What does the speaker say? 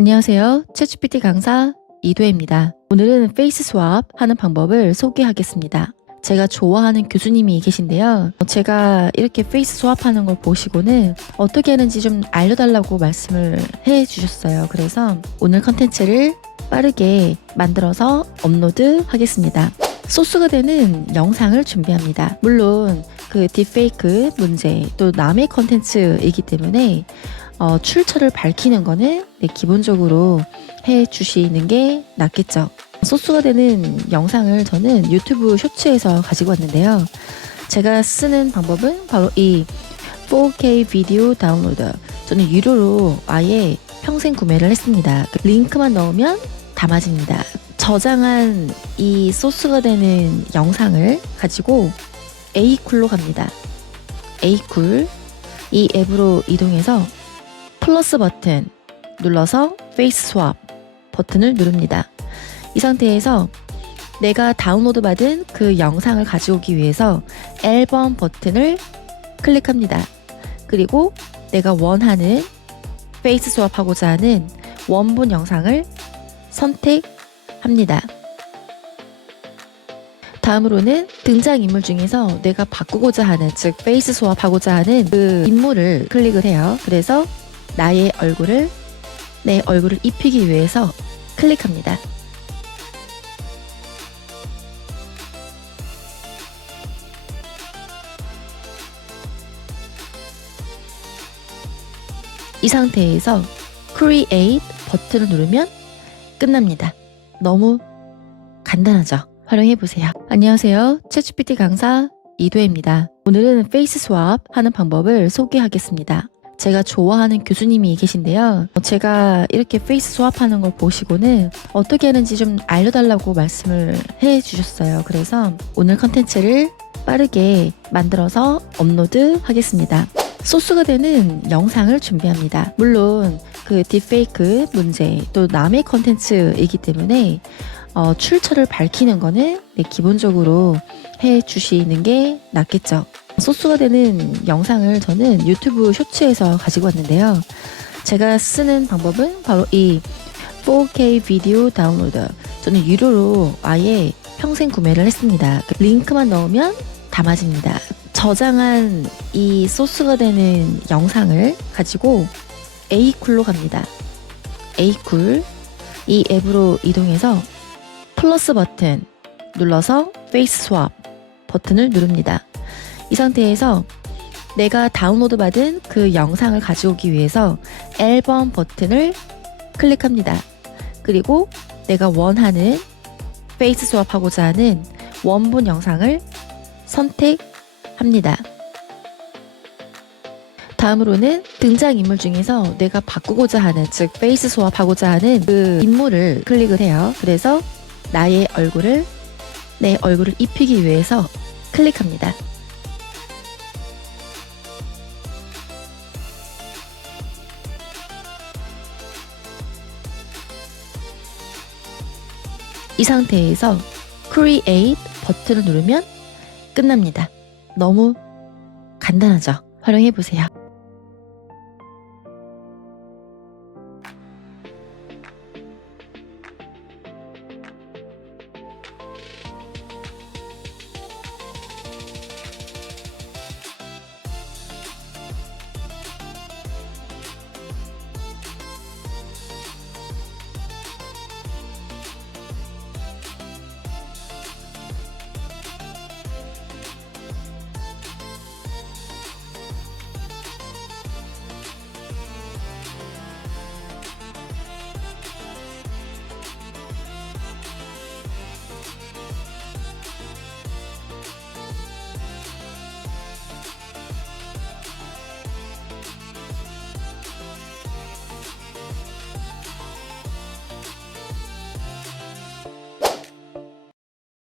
안녕하세요. 챗GPT 강사 이도혜입니다. 오늘은 페이스 스왑 하는 방법을 소개하겠습니다. 제가 좋아하는 교수님이 계신데요. 제가 이렇게 페이스 스왑 하는 걸 보시고는 어떻게 하는지 좀 알려달라고 말씀을 해 주셨어요. 그래서 오늘 컨텐츠를 빠르게 만들어서 업로드 하겠습니다. 소스가 되는 영상을 준비합니다. 물론 그 딥페이크 문제 또 남의 컨텐츠이기 때문에 어, 출처를 밝히는 거는 네, 기본적으로 해 주시는 게 낫겠죠. 소스가 되는 영상을 저는 유튜브 쇼츠에서 가지고 왔는데요. 제가 쓰는 방법은 바로 이 4K 비디오 다운로더. 저는 유료로 아예 평생 구매를 했습니다. 그 링크만 넣으면 담아집니다. 저장한 이 소스가 되는 영상을 가지고 에이쿨로 갑니다. 에이쿨. 이 앱으로 이동해서 플러스 버튼 눌러서 페이스 스왑 버튼을 누릅니다. 이 상태에서 내가 다운로드 받은 그 영상을 가져오기 위해서 앨범 버튼을 클릭합니다. 그리고 내가 원하는 페이스 스왑하고자 하는 원본 영상을 선택합니다. 다음으로는 등장인물 중에서 내가 바꾸고자 하는 즉 페이스 스왑하고자 하는 그 인물을 클릭을 해요. 그래서 나의 얼굴을 내 얼굴을 입히기 위해서 클릭합니다. 이 상태에서 Create 버튼을 누르면 끝납니다. 너무 간단하죠? 활용해 보세요. 안녕하세요. 챗GPT 강사 이도혜입니다. 오늘은 페이스 스왑 하는 방법을 소개하겠습니다. 제가 좋아하는 교수님이 계신데요. 제가 이렇게 페이스 스왑 하는 걸 보시고는 어떻게 하는지 좀 알려달라고 말씀을 해 주셨어요. 그래서 오늘 컨텐츠를 빠르게 만들어서 업로드 하겠습니다. 소스가 되는 영상을 준비합니다. 물론 그 딥페이크 문제 또 남의 컨텐츠이기 때문에 어, 출처를 밝히는 거는 네, 기본적으로 해 주시는 게 낫겠죠. 소스가 되는 영상을 저는 유튜브 쇼츠에서 가지고 왔는데요. 제가 쓰는 방법은 바로 이 4K 비디오 다운로더. 저는 유료로 아예 평생 구매를 했습니다. 그 링크만 넣으면 담아집니다. 저장한 이 소스가 되는 영상을 가지고 에이쿨로 갑니다. 에이쿨. 이 앱으로 이동해서 플러스 버튼 눌러서 페이스 스왑 버튼을 누릅니다. 이 상태에서 내가 다운로드 받은 그 영상을 가져오기 위해서 앨범 버튼을 클릭합니다. 그리고 내가 원하는 페이스 스왑하고자 하는 원본 영상을 선택합니다. 다음으로는 등장인물 중에서 내가 바꾸고자 하는 즉 페이스 스왑하고자 하는 그 인물을 클릭을 해요. 그래서 나의 얼굴을 내 얼굴을 입히기 위해서 클릭합니다. 이 상태에서 Create 버튼을 누르면 끝납니다. 너무 간단하죠? 활용해 보세요.